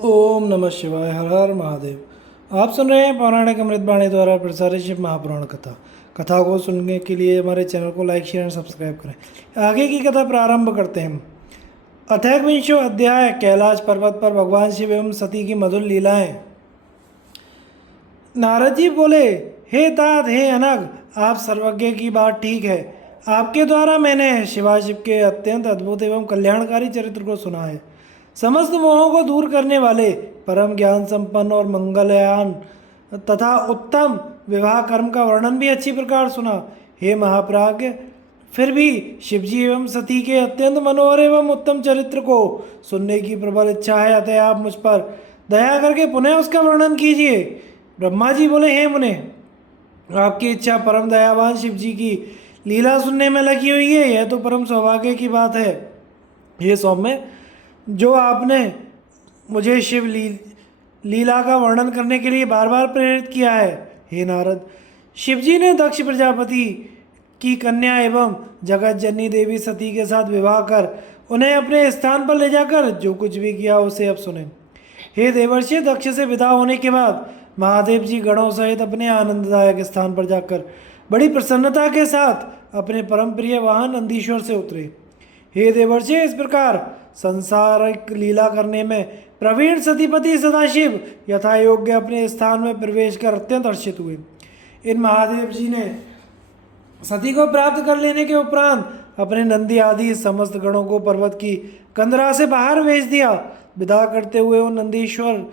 ओम नमः शिवाय। हर हर महादेव। आप सुन रहे हैं पौराणिक अमृतवाणी द्वारा प्रसारित शिव महापुराण कथा। कथा को सुनने के लिए हमारे चैनल को लाइक शेयर एंड सब्सक्राइब करें। आगे की कथा प्रारंभ करते हैं। अथर्वविंशो अध्याय। कैलाश पर्वत पर भगवान शिव एवं सती की मधुर लीलाएं। नारद जी बोले, हे तात, हे अनग, आप सर्वज्ञ की बात ठीक है। आपके द्वारा मैंने शिवाशिव के अत्यंत अद्भुत एवं कल्याणकारी चरित्र को सुना है। समस्त मोहों को दूर करने वाले, परम ज्ञान संपन्न और मंगलयान तथा उत्तम विवाह कर्म का वर्णन भी अच्छी प्रकार सुना। हे महाप्राज्ञ, फिर भी शिवजी एवं सती के अत्यंत मनोहर एवं उत्तम चरित्र को सुनने की प्रबल इच्छा है, अतः आप मुझ पर दया करके पुनः उसका वर्णन कीजिए। ब्रह्मा जी बोले, हे मुने, आपकी इच्छा परम दयावान शिव जी की लीला सुनने में लगी हुई है, यह तो परम सौभाग्य की बात है। ये सौम्य, जो आपने मुझे लीला का वर्णन करने के लिए बार बार प्रेरित किया है। हे नारद, शिवजी ने दक्ष प्रजापति की कन्या एवं जगत जननी देवी सती के साथ विवाह कर उन्हें अपने स्थान पर ले जाकर जो कुछ भी किया उसे अब सुने। हे देवर्षि, दक्ष से विदा होने के बाद महादेव जी गणों सहित अपने आनंददायक स्थान पर जाकर बड़ी प्रसन्नता के साथ अपने परम प्रिय वाहन नंदीश्वर से उतरे। हे देवर्षि, इस प्रकार संसारिक लीला करने में प्रवीण सतीपति सदाशिव यथा योग्य अपने स्थान में प्रवेश कर अत्यंत हर्षित हुए। इन महादेव जी ने सती को प्राप्त कर लेने के उपरांत अपने नंदी आदि समस्त गणों को पर्वत की कंदरा से बाहर भेज दिया। विदा करते हुए उन नंदीश्वर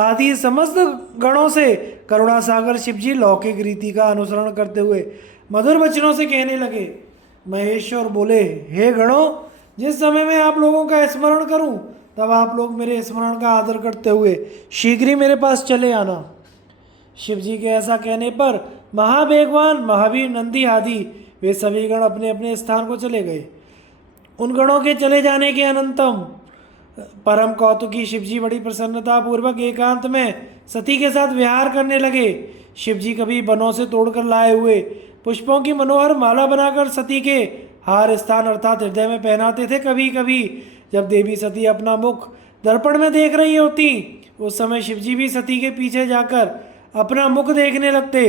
आदि समस्त गणों से करुणा सागर शिवजी लौकिक रीति का अनुसरण करते हुए मधुर वचनों से कहने लगे। महेश्वर बोले, हे गणों, जिस समय मैं आप लोगों का स्मरण करूं तब आप लोग मेरे स्मरण का आदर करते हुए शीघ्र ही मेरे पास चले आना। शिव जी के ऐसा कहने पर महावेगवान महावीर नंदी आदि वे सभी गण अपने अपने स्थान को चले गए। उन गणों के चले जाने के अनंतम परम कौतुकी शिवजी बड़ी प्रसन्नता पूर्वक एकांत में सती के साथ विहार करने लगे। शिवजी कभी वनों से तोड़कर लाए हुए पुष्पों की मनोहर माला बनाकर सती के हार स्थान अर्थात हृदय में पहनाते थे। कभी कभी जब देवी सती अपना मुख दर्पण में देख रही होती, उस समय शिवजी भी सती के पीछे जाकर अपना मुख देखने लगते।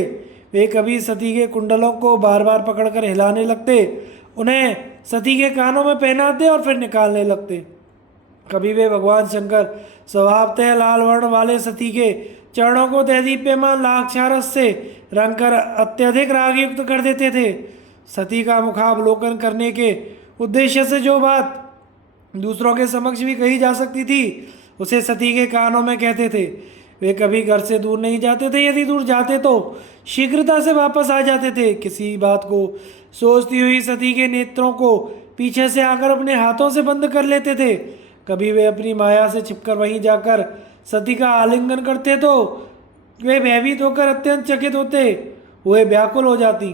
वे कभी सती के कुंडलों को बार बार पकड़कर हिलाने लगते, उन्हें सती के कानों में पहनाते और फिर निकालने लगते। कभी वे भगवान शंकर स्वभावतः लाल वर्ण वाले सती के चरणों को दैदीप्यमान लाक्षारस से रंगकर अत्यधिक रागयुक्त कर देते थे। सती का मुखावलोकन करने के उद्देश्य से जो बात दूसरों के समक्ष भी कही जा सकती थी, उसे सती के कानों में कहते थे। वे कभी घर से दूर नहीं जाते थे, यदि दूर जाते तो शीघ्रता से वापस आ जाते थे। किसी बात को सोचती हुई सती के नेत्रों को पीछे से आकर अपने हाथों से बंद कर लेते थे। कभी वे अपनी माया से छिपकर वहीं जाकर सती का आलिंगन करते तो वे भयभीत होकर अत्यंत चकित होते हुए व्याकुल हो जाती।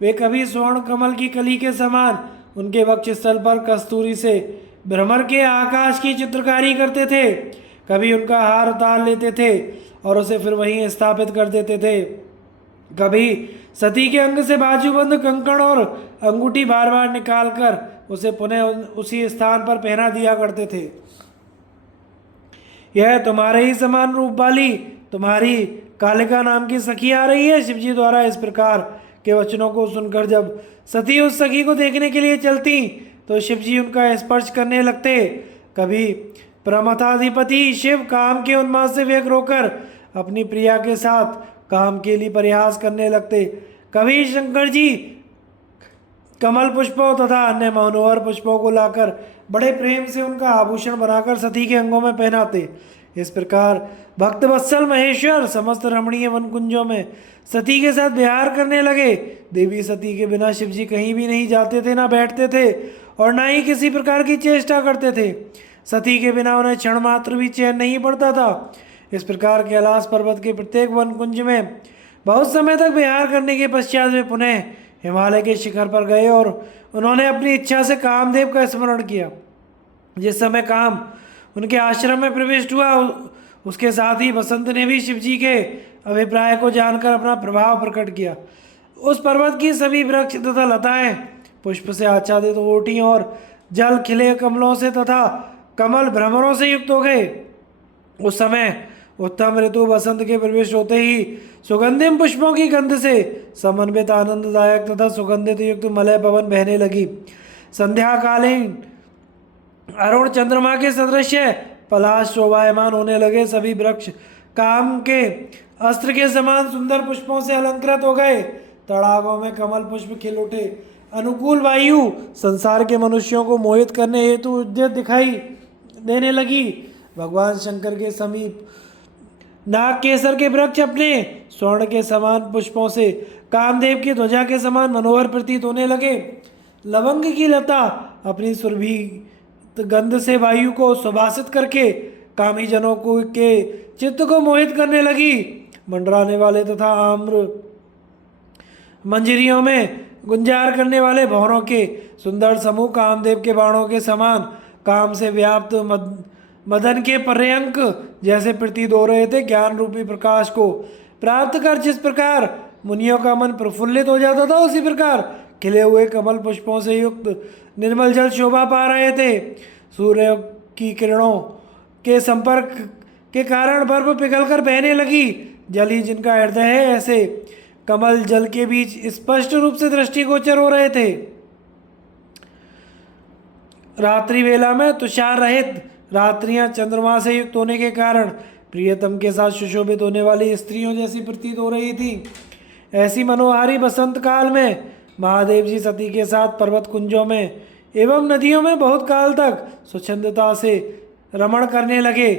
वे कभी स्वर्ण कमल की कली के समान उनके वक्षस्थल पर कस्तूरी से भ्रमर के आकाश की चित्रकारी करते थे। कभी उनका हार उतार लेते थे और उसे फिर वहीं स्थापित कर देते थे। कभी सती के अंग से बाजूबंद कंकण और अंगूठी बार बार निकालकर उसे पुनः उसी स्थान पर पहना दिया करते थे। यह तुम्हारे ही समान रूप वाली तुम्हारी कालिका नाम की सखी आ रही है। शिवजी द्वारा इस प्रकार के वचनों को सुनकर जब सती उस सखी को देखने के लिए चलती तो शिवजी उनका स्पर्श करने लगते। कभी प्रमथाधिपति शिव काम के उन्माद से व्यग्र होकर अपनी प्रिया के साथ काम के लिए प्रयास करने लगते। कभी शंकर जी कमल पुष्पों तथा अन्य मनोहर पुष्पों को लाकर बड़े प्रेम से उनका आभूषण बनाकर सती के अंगों में पहनाते। इस प्रकार भक्त वत्सल महेश्वर समस्त रमणीय वन कुंजों में सती के साथ विहार करने लगे। देवी सती के बिना शिवजी कहीं भी नहीं जाते थे, ना बैठते थे और ना ही किसी प्रकार की चेष्टा करते थे। सती के बिना उन्हें क्षण मात्र भी चैन नहीं पड़ता था। इस प्रकार कैलाश पर्वत के प्रत्येक वन कुंज में बहुत समय तक विहार करने के पश्चात वे पुनः हिमालय के शिखर पर गए और उन्होंने अपनी इच्छा से कामदेव का स्मरण किया। जिस समय काम उनके आश्रम में प्रविष्ट हुआ, उसके साथ ही बसंत ने भी शिवजी के अभिप्राय को जानकर अपना प्रभाव प्रकट किया। उस पर्वत की सभी वृक्ष तथा लताएं पुष्प से आच्छादित ओटी और जल खिले कमलों से तथा कमल भ्रमरों से युक्त हो गए। उस समय उत्तम ऋतु वसंत के प्रवेश होते ही सुगंधिम पुष्पों की गंध से समन्वित आनंददायक तथा सुगंधित युक्त मलय पवन बहने लगी। संध्याकालीन अरुण चंद्रमा के सदृश पलाश शोभायमान होने लगे। सभी वृक्ष काम के अस्त्र के समान सुंदर पुष्पों से अलंकृत हो गए। तड़ागों में कमल पुष्प खिल उठे। अनुकूल वायु संसार के मनुष्यों को मोहित करने हेतु उद्यत दिखाई देने लगी। भगवान शंकर के समीप नाग केसर के वृक्ष अपने स्वर्ण के समान पुष्पों से कामदेव की ध्वजा के समान मनोहर प्रतीत होने लगे। लवंग की लता अपनी सुरभि गंध से वायु को सुभाषित करके कामी जनों को के चित्त को मोहित करने लगी। मंडराने वाले तथा आम्र मंजरियों में गुंजार करने वाले भौरों के सुंदर समूह कामदेव के बाणों के समान काम से व्याप्त मदन के पर्यंक जैसे प्रतीत हो रहे थे। ज्ञान रूपी प्रकाश को प्राप्त कर जिस प्रकार मुनियों का मन प्रफुल्लित हो जाता था, उसी प्रकार खिले हुए कमल पुष्पों से युक्त निर्मल जल शोभा पा रहे थे। सूर्य की किरणों के संपर्क के कारण बर्फ पिघलकर बहने लगी। जल ही जिनका हृदय है, ऐसे कमल जल के बीच स्पष्ट रूप से दृष्टिगोचर हो रहे थे। रात्रि वेला में तुषार रहित रात्रियां चंद्रमा से युक्त होने के कारण प्रियतम के साथ सुशोभित होने वाली स्त्रियों जैसी प्रतीत हो रही थी। ऐसी मनोहारी बसंत काल में महादेव जी सती के साथ पर्वत कुंजों में एवं नदियों में बहुत काल तक स्वच्छंदता से रमण करने लगे।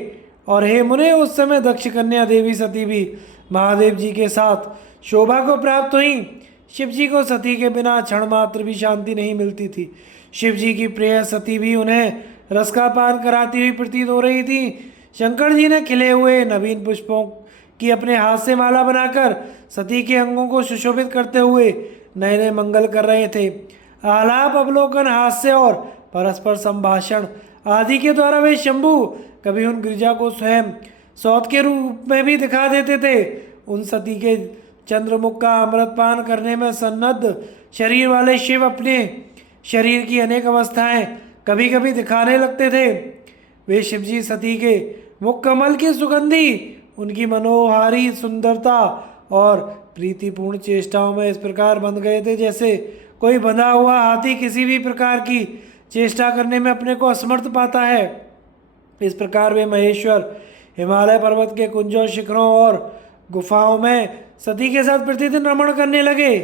और हे मुने, उस समय दक्ष कन्या देवी सती भी महादेव जी के साथ शोभा को प्राप्त हुई। शिव जी को सती के बिना क्षण मात्र भी शांति नहीं मिलती थी। शिव जी की प्रिय सती भी उन्हें रस का पान कराती हुई प्रतीत हो रही थी। शंकर जी ने खिले हुए नवीन पुष्पों की अपने हाथ से माला बनाकर सती के अंगों को सुशोभित करते हुए नए नए मंगल कर रहे थे। आलाप, अवलोकन, हास्य और परस्पर संभाषण आदि के द्वारा वे शंभु कभी उन गिरिजा को स्वयं सौत के रूप में भी दिखा देते थे। उन सती के चंद्रमुख का अमृतपान करने में सन्नद्ध शरीर वाले शिव अपने शरीर की अनेक अवस्थाएं कभी कभी दिखाने लगते थे। वे शिवजी सती के मुख कमल की सुगंधी, उनकी मनोहारी सुंदरता और प्रीतिपूर्ण चेष्टाओं में इस प्रकार बंध गए थे जैसे कोई बंधा हुआ हाथी किसी भी प्रकार की चेष्टा करने में अपने को असमर्थ पाता है। इस प्रकार वे महेश्वर हिमालय पर्वत के कुंजों, शिखरों और गुफाओं में सती के साथ प्रतिदिन रमण करने लगे।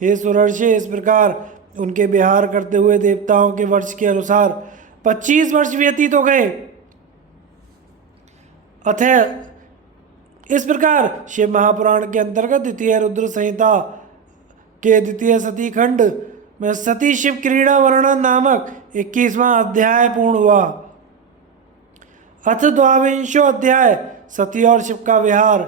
हे सुरर्षे, इस प्रकार उनके विहार करते हुए देवताओं के वर्ष के अनुसार 25 वर्ष व्यतीत हो गए। अतः इस प्रकार शिव महापुराण के अंतर्गत द्वितीय रुद्र संहिता के द्वितीय सती खंड में सती शिव क्रीड़ा वर्णन नामक 21वां अध्याय पूर्ण हुआ। अथ द्वाविंशो अध्याय सती और शिव का विहार।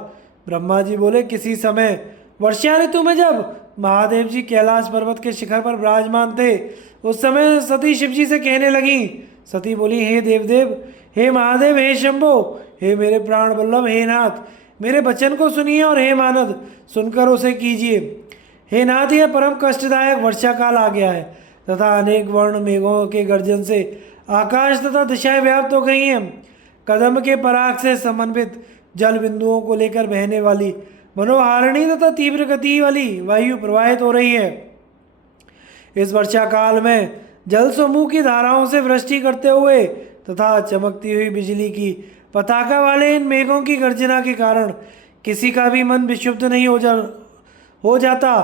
ब्रह्मा जी बोले, किसी समय वर्षा ऋतु में जब महादेव जी कैलाश पर्वत के शिखर पर विराजमान थे, उस समय सती शिव जी से कहने लगी। सती बोली, हे देवदेव, हे महादेव, हे शंभो, हे मेरे प्राण वल्लभ, हे नाथ, मेरे वचन को सुनिए और हे मानद सुनकर उसे कीजिए। हे नाथ, यह परम कष्टदायक वर्षा काल आ गया है तथा अनेक वर्ण मेघों के गर्जन से आकाश तथा दिशाएं व्याप्त हो गई हैं। कदम के पराग से समन्वित जल बिंदुओं को लेकर बहने वाली मनोहारिणी तथा तीव्र गति वाली वायु प्रवाहित हो रही है। इस वर्षा काल में जल समूह की धाराओं से वृष्टि करते हुए तथा चमकती हुई बिजली की पताका वाले इन मेघों की गर्जना के कारण किसी का भी मन विक्षुब्ध नहीं हो जाता।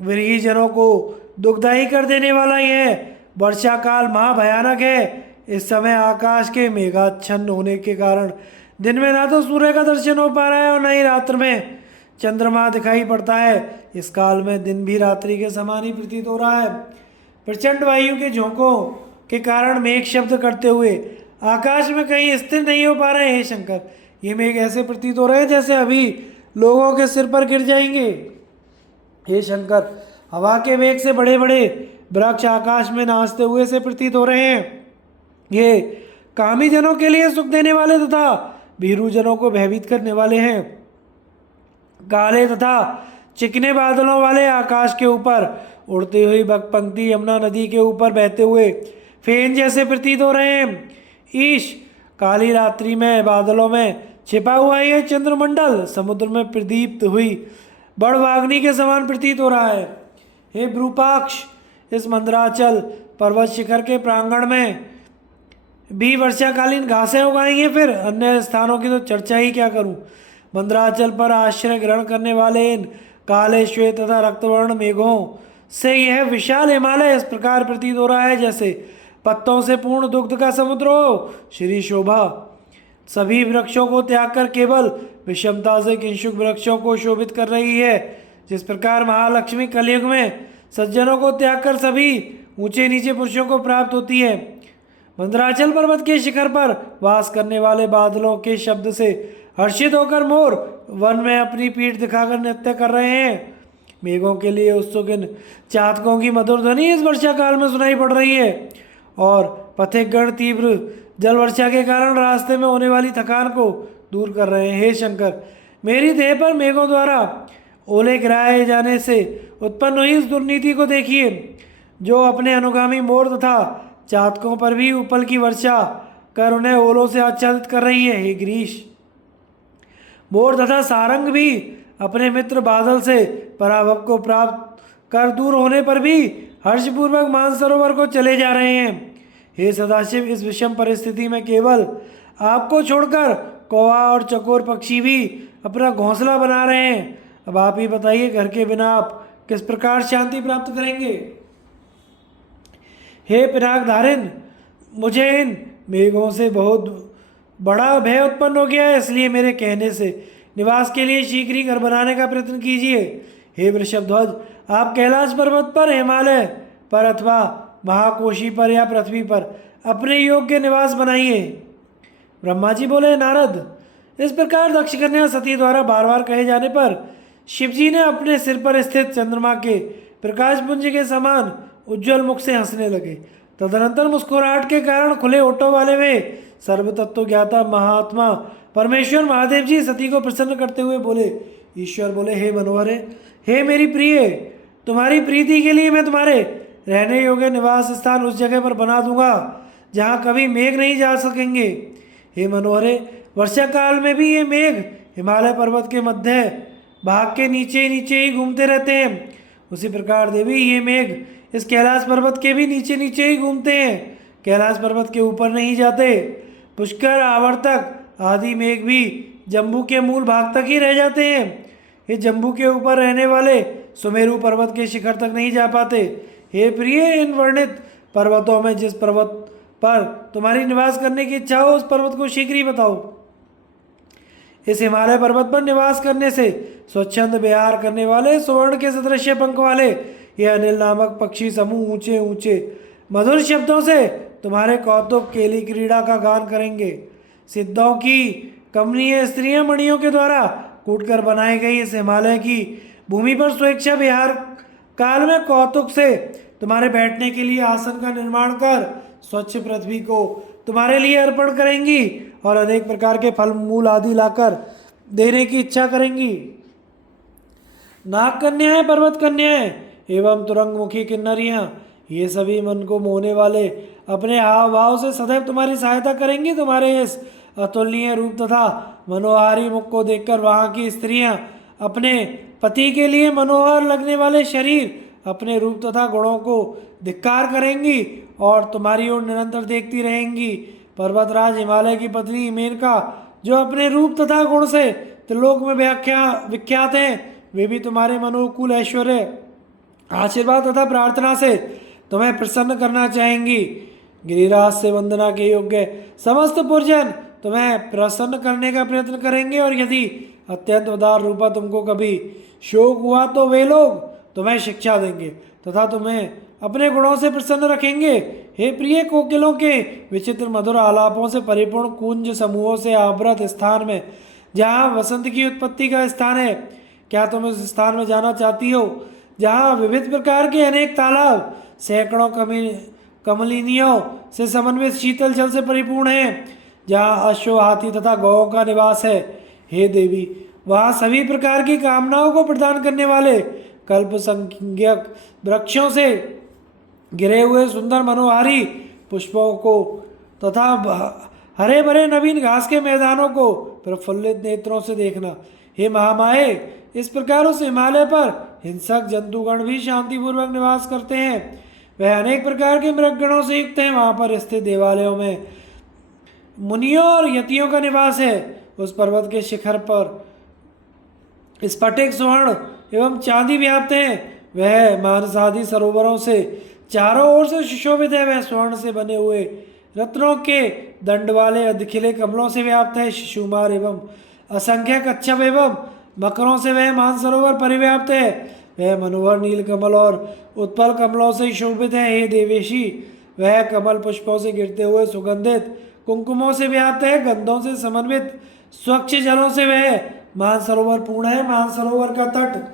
विरही जनों को दुखदायी कर देने वाला यह वर्षा काल महाभयानक है। इस समय आकाश के मेघाच्छन्न होने के कारण दिन में ना तो सूर्य का दर्शन हो पा रहा है और न ही रात्र में चंद्रमा दिखाई पड़ता है। इस काल में दिन भी रात्रि के समान ही प्रतीत हो रहा है। प्रचंड वायु के झोंकों के कारण मेघ शब्द करते हुए आकाश में कहीं स्थिर नहीं हो पा रहे हैं। शंकर, ये मेघ ऐसे प्रतीत हो रहे हैं जैसे अभी लोगों के सिर पर गिर जाएंगे। हे शंकर, हवा के वेग से बड़े बड़े वृक्ष आकाश में नाचते हुए से प्रतीत हो रहे हैं। ये कामी जनों के लिए सुख देने वाले तथा भीरू जनों को भयभीत करने वाले हैं। काले तथा चिकने बादलों वाले आकाश के ऊपर उड़ती हुई पंक्ति यमुना नदी के ऊपर बहते हुए फेन जैसे प्रतीत हो रहे हैं। ईश, काली रात्रि में बादलों में छिपा हुआ यह चंद्रमंडल समुद्र में प्रदीप्त हुई बड़वाग्नि के समान प्रतीत हो रहा है। हे विरूपाक्ष, इस मंदराचल पर्वत शिखर के प्रांगण में भी वर्षाकालीन घासें उगाई हैं, फिर अन्य स्थानों की तो चर्चा ही क्या करूं। मंदराचल पर आश्रय ग्रहण करने वाले इन काले श्वेत तथा रक्तवर्ण मेघों से यह विशाल हिमालय इस प्रकार प्रतीत हो रहा है जैसे पत्तों से पूर्ण दुग्ध का समुद्र हो। श्री शोभा सभी वृक्षों को त्याग कर केवल विषमता से किंशुक वृक्षों को शोभित कर रही है। जिस प्रकार महालक्ष्मी कलयुग में सज्जनों को त्याग कर सभी ऊंचे नीचे पुरुषों को प्राप्त होती है। मंदराचल पर्वत के शिखर पर वास करने वाले बादलों के शब्द से हर्षित होकर मोर वन में अपनी पीठ दिखाकर नृत्य कर रहे हैं। मेघों के लिए उत्सुक इन चातकों की मधुर ध्वनि इस वर्षा काल में सुनाई पड़ रही है और पथिकगण तीव्र जल वर्षा के कारण रास्ते में होने वाली थकान को दूर कर रहे हैं। हे शंकर, मेरी देह पर मेघों द्वारा ओले गिराए जाने से उत्पन्न हुई इस दुर्नीति को देखिए, जो अपने अनुगामी मोर तथा चातकों पर भी उपल की वर्षा कर उन्हें ओलों से आच्छादित कर रही है। हे गिरीश, मोर तथा सारंग भी अपने मित्र बादल से पराभव को प्राप्त कर दूर होने पर भी हर्षपूर्वक मानसरोवर को चले जा रहे हैं। हे सदाशिव, इस विषम परिस्थिति में केवल आपको छोड़कर कौवा और चकोर पक्षी भी अपना घोंसला बना रहे हैं। अब आप ही बताइए, घर के बिना आप किस प्रकार शांति प्राप्त करेंगे। हे पिनाकधारिन, मुझे इन मेघों से बहुत बड़ा भय उत्पन्न हो गया है, इसलिए मेरे कहने से निवास के लिए शीघ्र ही घर बनाने का प्रयत्न कीजिए। हे वृषभध्वज, आप कैलाश पर्वत पर, हिमालय पर अथवा महाकोशी पर या पृथ्वी पर अपने योग्य निवास बनाइए। ब्रह्मा जी बोले, नारद, इस प्रकार दक्ष कन्या सती द्वारा बार बार कहे जाने पर शिवजी ने अपने सिर पर स्थित चंद्रमा के प्रकाश पुंज के समान उज्ज्वल मुख से हंसने लगे। तदनंतर मुस्कुराहट के कारण खुले ओठों वाले वे सर्वतत्व ज्ञाता महात्मा परमेश्वर महादेव जी सती को प्रसन्न करते हुए बोले, ईश्वर बोले, हे मनोहरे, हे मेरी प्रिय, तुम्हारी प्रीति के लिए मैं तुम्हारे रहने योग्य निवास स्थान उस जगह पर बना दूंगा जहाँ कभी मेघ नहीं जा सकेंगे। हे मनोहरे, वर्षा काल में भी ये मेघ हिमालय पर्वत के मध्य भाग के नीचे नीचे ही घूमते रहते हैं। उसी प्रकार देवी, ये मेघ इस कैलाश पर्वत के भी नीचे नीचे ही घूमते हैं, कैलाश पर्वत के ऊपर नहीं जाते। पुष्कर, आवर्तक आदि मेघ भी जम्बू के मूल भाग तक ही रह जाते हैं। ये जम्बू के ऊपर रहने वाले सुमेरु पर्वत के शिखर तक नहीं जा पाते। हे प्रिय, इन वर्णित पर्वतों में जिस पर्वत पर तुम्हारी निवास करने की इच्छा हो, उस पर्वत को शीघ्र ही बताओ। इस हिमालय पर्वत पर निवास करने से स्वच्छंद विहार करने वाले सुवर्ण के सदृश पंख वाले ये अनिल नामक पक्षी समूह ऊंचे ऊंचे मधुर शब्दों से तुम्हारे कौतुक केली क्रीड़ा का गान करेंगे। सिद्धों की कमनीय स्त्रियां मणियों के द्वारा कूटकर बनाई गई इस हिमालय की भूमि पर स्वेच्छा विहार काल में कौतुक से तुम्हारे बैठने के लिए आसन का निर्माण कर स्वच्छ पृथ्वी को तुम्हारे लिए अर्पण करेंगी और अनेक प्रकार के फल मूल आदि लाकर देने की इच्छा करेंगी। नाग कन्याएं, पर्वत कन्याएं एवं तुरंगमुखी किन्नरियां, ये सभी मन को मोहने वाले अपने हाव भाव से सदैव तुम्हारी सहायता करेंगी। तुम्हारे इस अतुलनीय रूप तथा मनोहारी मुख को देखकर वहाँ की स्त्रियां अपने पति के लिए मनोहर लगने वाले शरीर, अपने रूप तथा गुणों को धिक्कार करेंगी और तुम्हारी ओर निरंतर देखती रहेंगी। पर्वतराज हिमालय की पत्नी मेनका, जो अपने रूप तथा गुण से त्रिलोक में विख्यात हैं, वे भी तुम्हारे मनोकूल ऐश्वर्य, आशीर्वाद तथा प्रार्थना से तुम्हें प्रसन्न करना चाहेंगी। गिरिराज से वंदना के योग्य समस्त पुरजन तुम्हें प्रसन्न करने का प्रयत्न करेंगे और यदि अत्यंत उदार रूपा तुमको कभी शोक हुआ तो वे लोग तुम्हें शिक्षा देंगे तथा तुम्हें अपने गुणों से प्रसन्न रखेंगे। हे प्रिय, कोकिलों के विचित्र मधुर आलापों से परिपूर्ण कुंज समूहों से आवृत स्थान में जहाँ वसंत की उत्पत्ति का स्थान है, क्या तुम उस स्थान में जाना चाहती हो जहाँ विविध प्रकार के अनेक तालाब सैकड़ों कमलिनियों से समन्वित शीतल जल से परिपूर्ण हैं, जहाँ अश्व, हाथी तथा गौओं का निवास है। हे देवी, वहाँ सभी प्रकार की कामनाओं को प्रदान करने वाले कल्प संज्ञक वृक्षों से घिरे हुए सुंदर मनोहारी पुष्पों को तथा हरे भरे नवीन घास के मैदानों को प्रफुल्लित नेत्रों से देखना। हे महामाये, इस प्रकार उस हिमालय पर हिंसक जंतुगण भी शांतिपूर्वक निवास करते हैं। वह अनेक प्रकार के मृगगणों से युक्त हैं। वहां पर स्थित देवालयों में मुनियों और यतियों का निवास है। उस पर्वत के शिखर पर स्फटिक, स्वर्ण एवं चांदी व्याप्त हैं। वह मानसादि सरोवरों से चारों ओर से सुशोभित है। वह स्वर्ण से बने हुए रत्नों के दंड वाले अधखिले कमलों से व्याप्त है। शिशुमार एवं असंख्य कच्छप एवं मकरों से वह मानसरोवर परिव्याप्त है। वह मनोहर नील कमल और उत्पल कमलों से शोभित है। हे देवेशी, वह कमल पुष्पों से गिरते हुए सुगंधित कुंकुमों से व्याप्त है। गंधों से समन्वित स्वच्छ जलों से वह मानसरोवर पूर्ण है। मानसरोवर का तट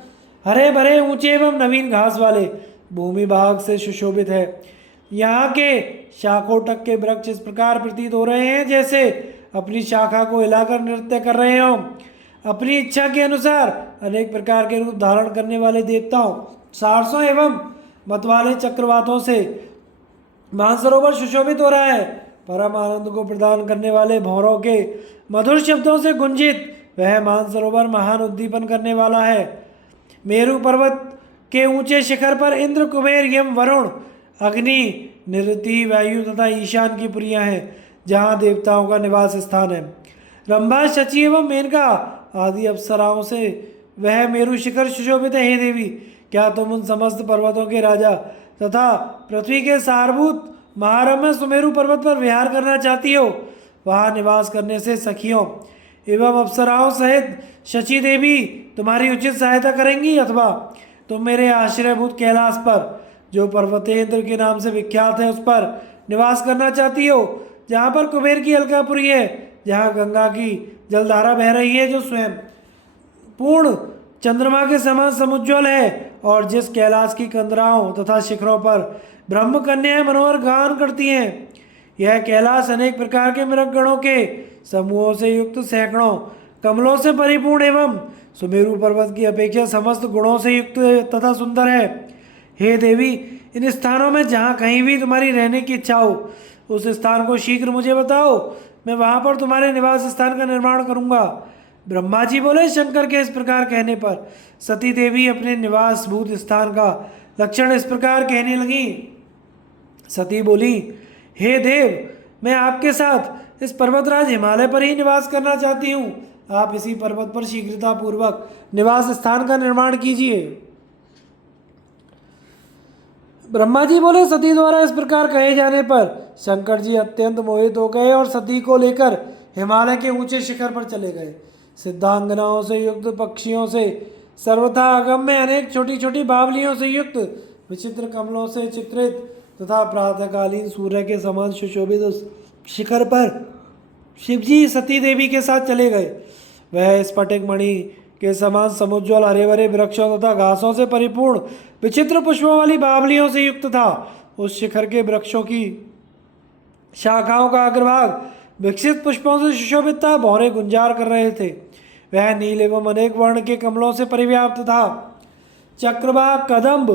हरे भरे ऊंचे एवं नवीन घास वाले भूमि भाग से सुशोभित है। यहाँ के शाखोटक के वृक्ष इस प्रकार प्रतीत हो रहे हैं जैसे अपनी शाखा को हिलाकर नृत्य कर रहे हों। अपनी इच्छा के अनुसार अनेक प्रकार के रूप धारण करने वाले देवताओं, सारसों एवं मतवाले चक्रवातों से मानसरोवर सुशोभित हो रहा है। परम आनंद को प्रदान करने वाले भौरों के मधुर शब्दों से गुंजित वह मानसरोवर महान उद्दीपन करने वाला है। मेरु पर्वत के ऊंचे शिखर पर इंद्र, कुबेर, यम, वरुण, अग्नि, निरति, वायु तथा ईशान की पुरियां हैं, जहाँ देवताओं का निवास स्थान है। रंभा, शची एवं मेनका आदि अप्सराओं से वह मेरु शिखर सुशोभित है। हे देवी, क्या तुम उन समस्त पर्वतों के राजा तथा पृथ्वी के सारभूत महारम्य सुमेरु पर्वत पर विहार करना चाहती हो? वहाँ निवास करने से सखियों एवं अप्सराओं सहित शची देवी तुम्हारी उचित सहायता करेंगी, अथवा तुम मेरे आश्रयभूत कैलाश पर, जो पर्वतेंद्र के नाम से विख्यात है, उस पर निवास करना चाहती हो, जहाँ पर कुबेर की अलकापुरी है, जहाँ गंगा की जलधारा बह रही है, जो स्वयं पूर्ण चंद्रमा के समान समुज्ज्वल है, और जिस कैलाश की कंदराओं तथा शिखरों पर ब्रह्म कन्याएं मनोहर गान करती हैं। यह कैलाश अनेक प्रकार के मृगगणों के समूहों से युक्त सैकड़ों कमलों से परिपूर्ण एवं सुमेरु पर्वत की अपेक्षा समस्त गुणों से युक्त तथा सुंदर है। हे देवी, इन स्थानों में जहाँ कहीं भी तुम्हारी रहने की इच्छा हो, उस स्थान को शीघ्र मुझे बताओ। मैं वहाँ पर तुम्हारे निवास स्थान का निर्माण करूँगा। ब्रह्मा जी बोले। शंकर के इस प्रकार कहने पर सती देवी अपने निवास भूत स्थान का लक्षण इस प्रकार कहने लगी। सती बोली, हे देव, मैं आपके साथ इस पर्वतराज हिमालय पर ही निवास करना चाहती हूँ। आप इसी पर्वत पर शीघ्रतापूर्वक निवास स्थान का निर्माण कीजिए। ब्रह्मा जी बोले। सती द्वारा इस प्रकार कहे जाने पर शंकर जी अत्यंत मोहित हो गए और सती को लेकर हिमालय के ऊंचे शिखर पर चले गए। सिद्धांगनाओं से युक्त, पक्षियों से सर्वथा अगम्य अनेक छोटी छोटी बावलियों से युक्त, विचित्र कमलों से चित्रित तथा प्रातःकालीन सूर्य के समान सुशोभित उस शिखर पर शिवजी सती देवी के साथ चले गए। वह स्फटिक मणि के समान समुज्ज्वल हरे भरे वृक्षों तथा घासों से परिपूर्ण विचित्र पुष्पों वाली बावलियों से युक्त था। उस शिखर के वृक्षों की शाखाओं का अग्रभाग विकसित पुष्पों से सुशोभित था। भौरे गुंजार कर रहे थे। वह नील एवं अनेक वर्ण के कमलों से परिव्याप्त था। चक्रवाक, कदम्ब,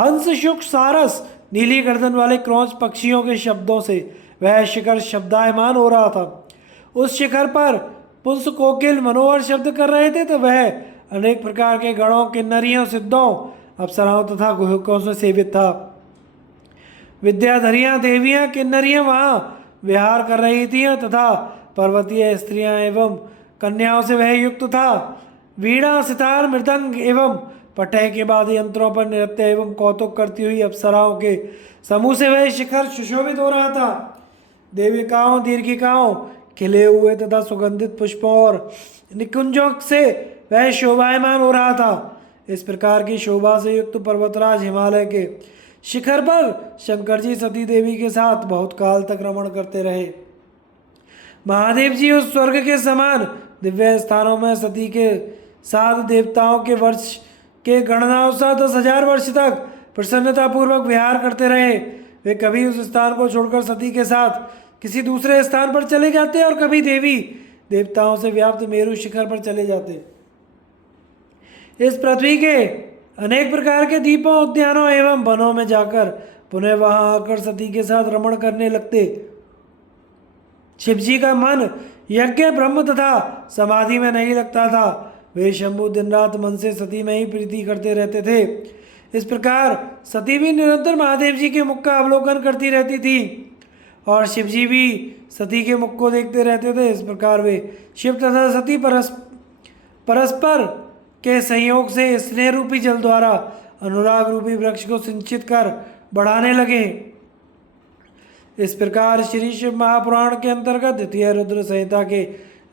हंस, शुक, सारस, नीली गर्दन वाले क्रौंच पक्षियों के शब्दों से वह शिखर शब्दायमान हो रहा था। उस शिखर पर पुंस, कोकिल मनोहर शब्द कर रहे थे, तो वह अनेक प्रकार के गणों, किन्नरियों, सिद्धों, अप्सराओं तथा गुहकों से सेवित था। विद्याधरियाँ, देवियाँ, किन्नरियाँ वहाँ विहार कर रही थीं तथा पर्वतीय स्त्रियाँ एवं कन्याओं से वह युक्त था। वीणा, सितार, मृदंग एवं पटह के बाद यंत्रों पर नृत्य एवं कौतुक करती हुई अप्सराओं के समूह से वह शिखर सुशोभित हो रहा था। देविकाओं, दीर्घिकाओं, खिले हुए तथा सुगंधित पुष्पों और निकुंजों से वह शोभायमान हो रहा था। इस प्रकार की शोभा से युक्त पर्वतराज हिमालय के शिखर पर शंकर जी सती देवी के साथ बहुत काल तक रमण करते रहे। महादेव जी उस स्वर्ग के समान दिव्य स्थानों में सती के साथ देवताओं के वर्ष के गणनानुसार 10,000 वर्ष तक प्रसन्नतापूर्वक विहार करते रहे। वे कभी उस स्थान को छोड़कर सती के साथ किसी दूसरे स्थान पर चले जाते और कभी देवी देवताओं से व्याप्त मेरु शिखर पर चले जाते। इस पृथ्वी के अनेक प्रकार के द्वीपों, उद्यानों एवं वनों में जाकर पुनः वहां आकर सती के साथ रमण करने लगते। शिव जी का मन यज्ञ ब्रह्म तथा समाधि में नहीं लगता था। वे शंभु दिन रात मन से सती में ही प्रीति करते रहते थे। इस प्रकार सती भी निरंतर महादेव जी के मुख का अवलोकन करती रहती थी और शिव जी भी सती के मुख को देखते रहते थे। इस प्रकार वे शिव तथा सती परस्पर के संयोग से स्नेह रूपी जल द्वारा अनुराग रूपी वृक्ष को सिंचित कर बढ़ाने लगे। इस प्रकार श्री शिव महापुराण के अंतर्गत द्वितीय रुद्र संहिता के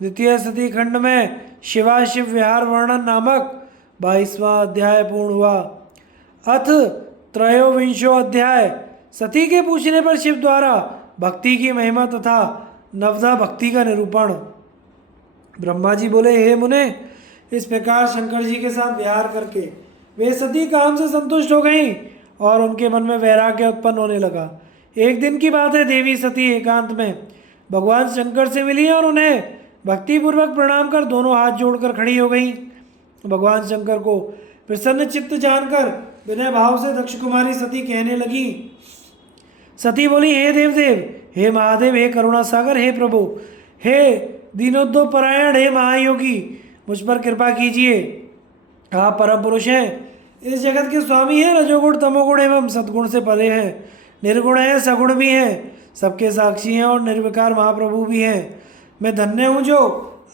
द्वितीय सती खंड में शिवाशिव विहार वर्णन नामक 22वां अध्याय पूर्ण हुआ। अथ त्रयोविंशो अध्याय। सती के पूछने पर शिव द्वारा भक्ति की महिमा तथा नवधा भक्ति का निरूपण। ब्रह्मा जी बोले, हे मुने, इस प्रकार शंकर जी के साथ विहार करके वे सती काम से संतुष्ट हो गईं और उनके मन में वैराग्य उत्पन्न होने लगा। एक दिन की बात है, देवी सती एकांत में भगवान शंकर से मिली और उन्हें भक्तिपूर्वक प्रणाम कर दोनों हाथ जोड़कर खड़ी हो गईं। भगवान शंकर को प्रसन्न चित्त जानकर विनय भाव से दक्ष कुमारी सती कहने लगी। सती बोली, हे देवदेव, हे महादेव, हे करुणा सागर, हे प्रभु, हे दीनोद्धव परायण, हे महायोगी, मुझ पर कृपा कीजिए। आप परम पुरुष हैं, इस जगत के स्वामी हैं, रजोगुण तमोगुण एवं सद्गुण से परे हैं, निर्गुण हैं, सगुण भी हैं, सबके साक्षी हैं और निर्विकार महाप्रभु भी हैं। मैं धन्य हूँ जो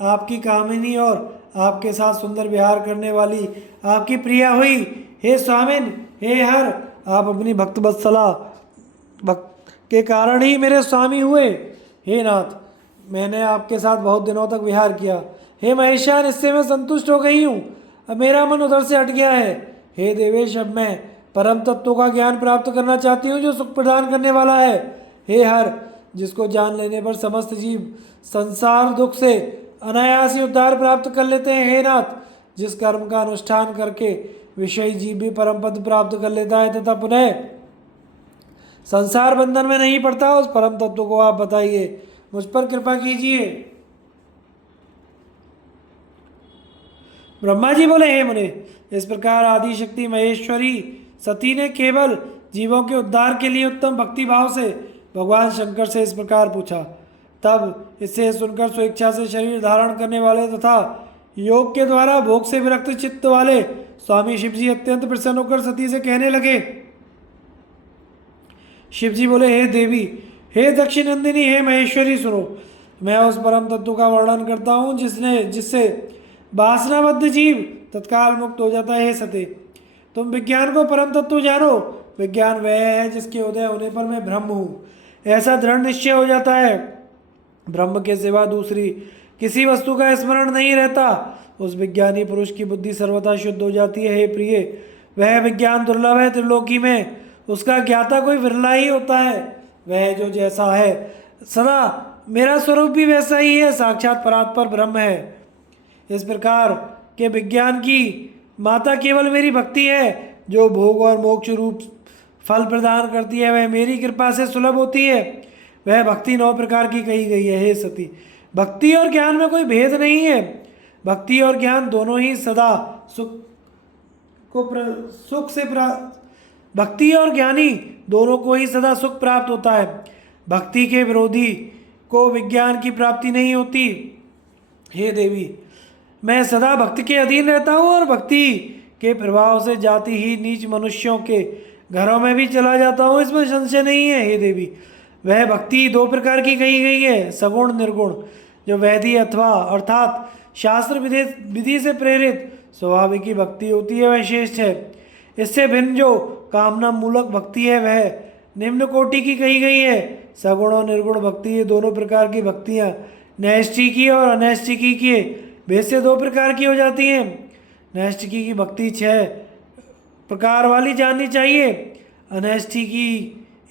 आपकी कामिनी और आपके साथ सुंदर विहार करने वाली आपकी प्रिया हुई। हे स्वामिन, हे हर, आप अपनी भक्त वत्सला भक्त के कारण ही मेरे स्वामी हुए। हे नाथ, मैंने आपके साथ बहुत दिनों तक विहार किया। हे महेशान, इससे मैं संतुष्ट हो गई हूँ, अब मेरा मन उधर से हट गया है। हे देवेश, अब मैं परम तत्वों का ज्ञान प्राप्त करना चाहती हूँ जो सुख प्रदान करने वाला है। हे हर, जिसको जान लेने पर समस्त जीव संसार दुख से अनायास ही उद्धार प्राप्त कर लेते हैं। हे नाथ, जिस कर्म का अनुष्ठान करके विषयी जीव भी परम पद प्राप्त कर लेता है तथा पुनः संसार बंधन में नहीं पड़ता, उस परम तत्व को आप बताइए, मुझ पर कृपा कीजिए। ब्रह्मा जी बोले, हे मुने, इस प्रकार आदि शक्ति महेश्वरी सती ने केवल जीवों के उद्धार के लिए उत्तम भक्ति भाव से भगवान शंकर से इस प्रकार पूछा। तब इसे सुनकर स्वेच्छा से शरीर धारण करने वाले तथा योग के द्वारा भोग से विरक्त चित्त वाले स्वामी शिव जी अत्यंत प्रसन्न होकर सती से कहने लगे। शिव जी बोले, हे देवी, हे दक्षिणंदिनी, हे महेश्वरी, सुनो, मैं उस परम तत्व का वर्णन करता हूँ जिससे वासनाबद्ध जीव तत्काल मुक्त हो जाता है। हे सते, तुम विज्ञान को परम तत्व जानो। विज्ञान वह है जिसके उदय होने पर मैं ब्रह्म हूँ, ऐसा दृढ़ निश्चय हो जाता है। ब्रह्म के सिवा दूसरी किसी वस्तु का स्मरण नहीं रहता। उस विज्ञानी पुरुष की बुद्धि सर्वथा शुद्ध हो जाती है। हे प्रिय, वह विज्ञान दुर्लभ है, त्रिलोकी में उसका ज्ञाता कोई विरला ही होता है। वह जो जैसा है सदा मेरा स्वरूप भी वैसा ही है, साक्षात परात्पर ब्रह्म है। इस प्रकार के विज्ञान की माता केवल मेरी भक्ति है, जो भोग और मोक्ष रूप फल प्रदान करती है। वह मेरी कृपा से सुलभ होती है। वह भक्ति 9 प्रकार की कही गई है। हे सती, भक्ति और ज्ञान में कोई भेद नहीं है। भक्ति और ज्ञान दोनों ही सदा भक्ति और ज्ञानी दोनों को ही सदा सुख प्राप्त होता है। भक्ति के विरोधी को विज्ञान की प्राप्ति नहीं होती। हे देवी, मैं सदा भक्ति के अधीन रहता हूँ और भक्ति के प्रभाव से जाति ही नीच मनुष्यों के घरों में भी चला जाता हूँ, इसमें संशय नहीं है। हे देवी, वह भक्ति 2 प्रकार की कही गई है, सगुण निर्गुण। जो वैधि अथवा अर्थात शास्त्र विधि से प्रेरित स्वाभाविक की भक्ति होती है, वह श्रेष्ठ है। इससे भिन्न जो कामना मूलक भक्ति है, वह निम्न कोटि की कही गई है। सगुण और निर्गुण भक्ति, ये दोनों प्रकार की भक्तियाँ नैष्ठिकी और अनैष्ठिकी के भेद से 2 प्रकार की हो जाती हैं। नैष्ठिकी की भक्ति 6 प्रकार वाली जाननी चाहिए। अनैष्ठिकी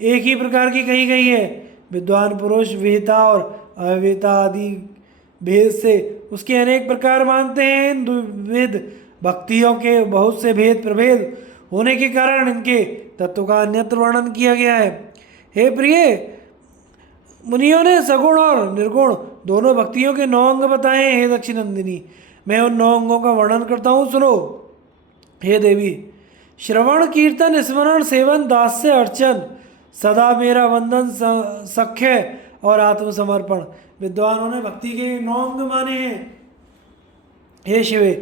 एक ही प्रकार की कही गई है। विद्वान पुरुष विहिता और अविहिता आदि भेद से उसके अनेक प्रकार मानते हैं। इन द्विविध भक्तियों के बहुत से भेद प्रभेद होने के कारण इनके तत्व का अन्यत्र वर्णन किया गया है। हे प्रिय, मुनियों ने सगुण और निर्गुण दोनों भक्तियों के 9 अंग बताए हैं। हे दक्षिणनंदिनी, मैं उन 9 अंगों का वर्णन करता हूँ, सुनो। हे देवी, श्रवण कीर्तन स्मरण सेवन दास्य अर्चन, सदा मेरा वंदन सख्य और आत्मसमर्पण विद्वानों ने भक्ति के 9 अंग माने हैं। हे शिवे,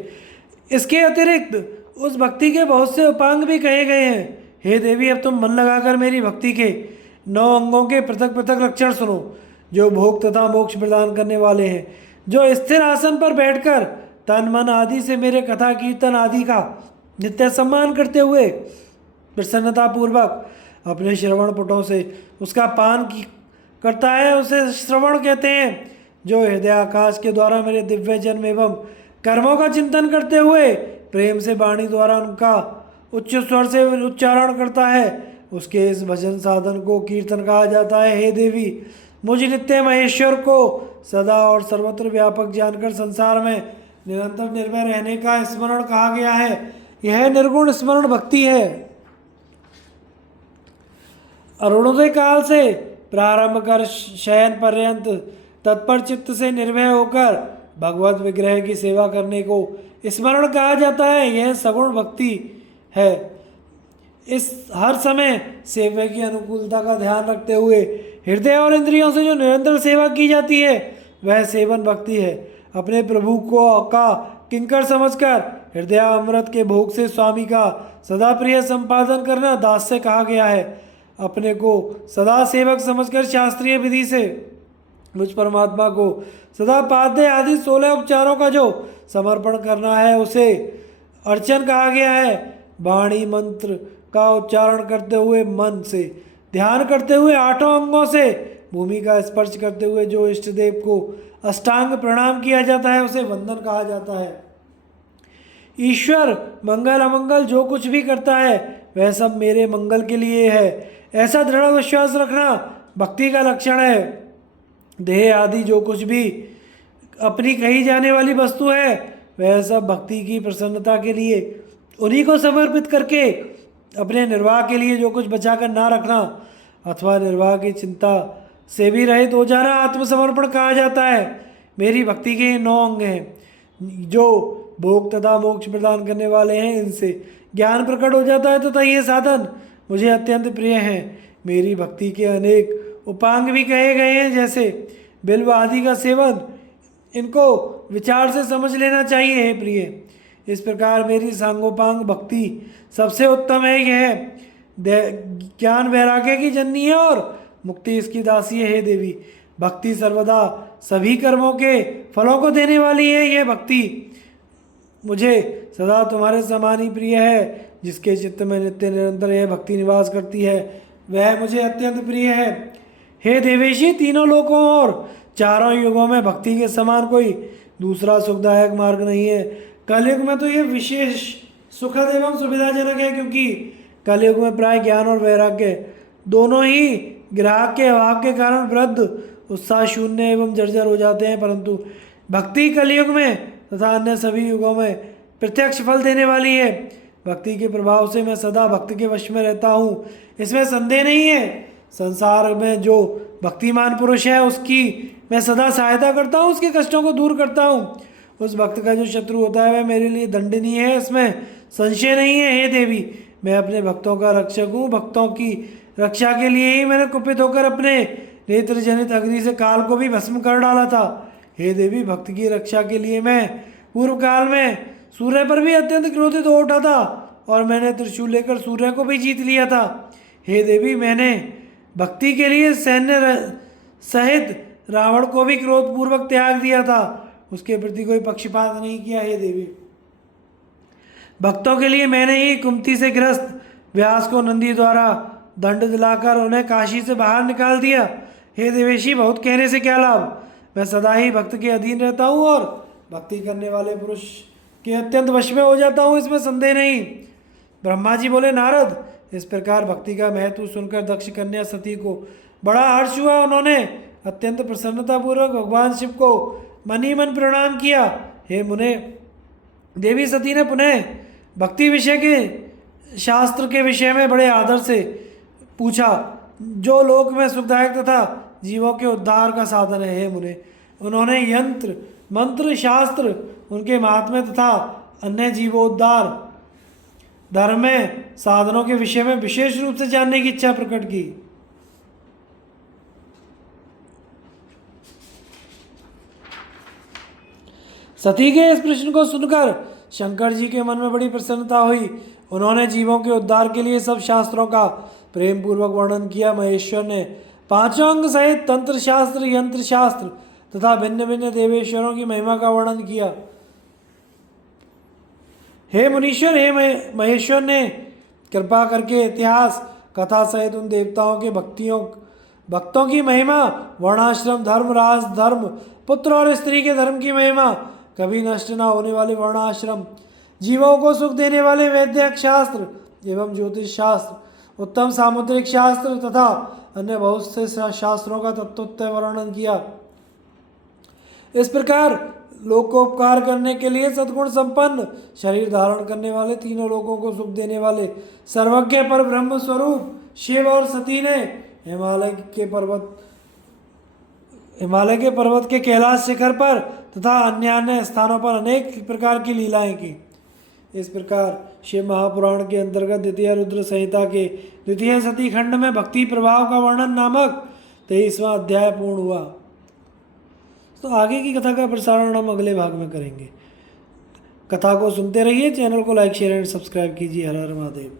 इसके अतिरिक्त उस भक्ति के बहुत से उपांग भी कहे गए हैं। हे देवी, अब तुम मन लगाकर मेरी भक्ति के 9 अंगों के पृथक पृथक लक्षण सुनो, जो भोग तथा मोक्ष प्रदान करने वाले हैं। जो स्थिर आसन पर बैठकर तन मन आदि से मेरे कथा कीर्तन आदि का नित्य सम्मान करते हुए प्रसन्नता पूर्वक अपने श्रवण पुटों से उसका पान करता है, उसे श्रवण कहते हैं। जो हृदय आकाश के द्वारा मेरे दिव्य जन्म एवं कर्मों का चिंतन करते हुए प्रेम से वाणी द्वारा उनका उच्च स्वर से उच्चारण करता है, उसके इस भजन साधन को कीर्तन कहा जाता है। हे देवी, मुझ नित्य महेश्वर को सदा और सर्वत्र व्यापक जानकर संसार में निरंतर निर्भय रहने का स्मरण कहा गया है। यह निर्गुण स्मरण भक्ति है। अरुणोदय काल से प्रारंभ कर शयन पर्यंत तत्पर चित्त से निर्भय होकर भगवत विग्रह की सेवा करने को स्मरण कहा जाता है। यह सगुण भक्ति है। इस हर समय सेवा की अनुकूलता का ध्यान रखते हुए हृदय और इंद्रियों से जो निरंतर सेवा की जाती है, वह सेवन भक्ति है। अपने प्रभु को का किंकर समझकर हृदय अमृत के भोग से स्वामी का सदा प्रिय संपादन करना दास से कहा गया है। अपने को सदा सेवक समझकर शास्त्रीय विधि से मुझ परमात्मा को सदा पाद्य आदि 16 उपचारों का जो समर्पण करना है, उसे अर्चन कहा गया है। वाणी मंत्र का उच्चारण करते हुए, मन से ध्यान करते हुए, 8 अंगों से भूमि का स्पर्श करते हुए जो इष्ट देव को अष्टांग प्रणाम किया जाता है, उसे वंदन कहा जाता है। ईश्वर मंगल अमंगल जो कुछ भी करता है, वह सब मेरे मंगल के लिए है, ऐसा दृढ़ विश्वास रखना भक्ति का लक्षण है। देह आदि जो कुछ भी अपनी कही जाने वाली वस्तु है, वह सब भक्ति की प्रसन्नता के लिए उन्हीं को समर्पित करके अपने निर्वाह के लिए जो कुछ बचाकर ना रखना अथवा निर्वाह की चिंता से भी रहित हो जाना आत्मसमर्पण कहा जाता है। मेरी भक्ति के 9 अंग हैं जो भोग तथा मोक्ष प्रदान करने वाले हैं। इनसे ज्ञान प्रकट हो जाता है तथा ये साधन मुझे अत्यंत प्रिय हैं। मेरी भक्ति के अनेक उपांग भी कहे गए हैं, जैसे बिल्व आदि का सेवन। इनको विचार से समझ लेना चाहिए। हे प्रिय, इस प्रकार मेरी सांगोपांग भक्ति सबसे उत्तम है। यह ज्ञान वैराग्य की जननी है और मुक्ति इसकी दासी है। हे देवी, भक्ति सर्वदा सभी कर्मों के फलों को देने वाली है। यह भक्ति मुझे सदा तुम्हारे समान ही प्रिय है। जिसके चित्त में नित्य निरंतर यह भक्ति निवास करती है, वह मुझे अत्यंत प्रिय है। हे देवेशी, तीनों लोकों और चारों युगों में भक्ति के समान कोई दूसरा सुखदायक मार्ग नहीं है। कलयुग में तो यह विशेष सुखद एवं सुविधाजनक है, क्योंकि कलयुग में प्राय ज्ञान और वैराग्य दोनों ही ग्राहक के अभाव के कारण वृद्ध, उत्साह शून्य एवं जर्जर हो जाते हैं। परंतु भक्ति कलयुग में तथा अन्य सभी युगों में प्रत्यक्ष फल देने वाली है। भक्ति के प्रभाव से मैं सदा भक्त के वश में रहता हूँ, इसमें संदेह नहीं है। संसार में जो भक्तिमान पुरुष है, उसकी मैं सदा सहायता करता हूँ, उसके कष्टों को दूर करता हूँ। उस भक्त का जो शत्रु होता है, वह मेरे लिए दंडनीय है, इसमें संशय नहीं है। हे देवी, मैं अपने भक्तों का रक्षक हूँ। भक्तों की रक्षा के लिए ही मैंने कुपित होकर अपने नेत्र जनित अग्नि से काल को भी भस्म कर डाला था। हे देवी, भक्त की रक्षा के लिए मैं पूर्व काल में सूर्य पर भी अत्यंत क्रोधित हो उठा था और मैंने त्रिशूल लेकर सूर्य को भी जीत लिया था। हे देवी, मैंने भक्ति के लिए सैन्य सहित रावण को भी क्रोधपूर्वक त्याग दिया था, उसके प्रति कोई पक्षपात नहीं किया। हे देवी, भक्तों के लिए मैंने ही कुंती से ग्रस्त व्यास को नंदी द्वारा दंड दिलाकर उन्हें काशी से बाहर निकाल दिया। हे देवेशी, बहुत कहने से क्या लाभ, मैं सदा ही भक्त के अधीन रहता हूँ और भक्ति करने वाले पुरुष के अत्यंत वश में हो जाता हूँ, इसमें संदेह नहीं। ब्रह्मा जी बोले, नारद, इस प्रकार भक्ति का महत्व सुनकर दक्ष कन्या सती को बड़ा हर्ष हुआ। उन्होंने अत्यंत प्रसन्नतापूर्वक भगवान शिव को मन ही मन प्रणाम किया। हे मुने, देवी सती ने पुनः भक्ति विषय के शास्त्र के विषय में बड़े आदर से पूछा, जो लोक में सुखदायक तथा जीवों के उद्धार का साधन है। हे मुने, उन्होंने यंत्र मंत्र शास्त्र, उनके महात्म्य तथा अन्य जीवोद्धार धर्म में साधनों के विषय में विशेष रूप से जानने की इच्छा प्रकट की। सती के इस प्रश्न को सुनकर शंकर जी के मन में बड़ी प्रसन्नता हुई। उन्होंने जीवों के उद्धार के लिए सब शास्त्रों का प्रेम पूर्वक वर्णन किया। महेश्वर ने पांचों अंग सहित तंत्र शास्त्र, यंत्र शास्त्र तथा भिन्न भिन्न देवेश्वरों की महिमा का वर्णन किया। हे मुनीश्वर, हे महेश्वर ने कृपा करके इतिहास कथा सहित उन देवताओं के भक्तों की महिमा, वर्णाश्रम धर्म, राज धर्म, पुत्र और स्त्री के धर्म की महिमा, कभी नष्ट न होने वाले वर्णाश्रम, जीवों को सुख देने वाले वैद्यक शास्त्र एवं ज्योतिष शास्त्र, उत्तम सामुद्रिक शास्त्र तथा अन्य बहुत से शास्त्रों का तत्वोत्तर वर्णन किया। इस प्रकार लोकोपकार करने के लिए सद्गुण संपन्न, शरीर धारण करने वाले, तीनों लोगों को सुख देने वाले, सर्वज्ञ पर ब्रह्म स्वरूप शिव और सती ने हिमालय के पर्वत के कैलाश शिखर पर तथा अन्य अन्य स्थानों पर अनेक प्रकार की लीलाएं की। इस प्रकार शिव महापुराण के अंतर्गत द्वितीय रुद्र संहिता के द्वितीय सती खंड में भक्ति प्रभाव का वर्णन नामक 23वां अध्याय पूर्ण हुआ। तो आगे की कथा का प्रसारण हम अगले भाग में करेंगे। कथा को सुनते रहिए, चैनल को लाइक शेयर एंड सब्सक्राइब कीजिए। हर हर महादेव।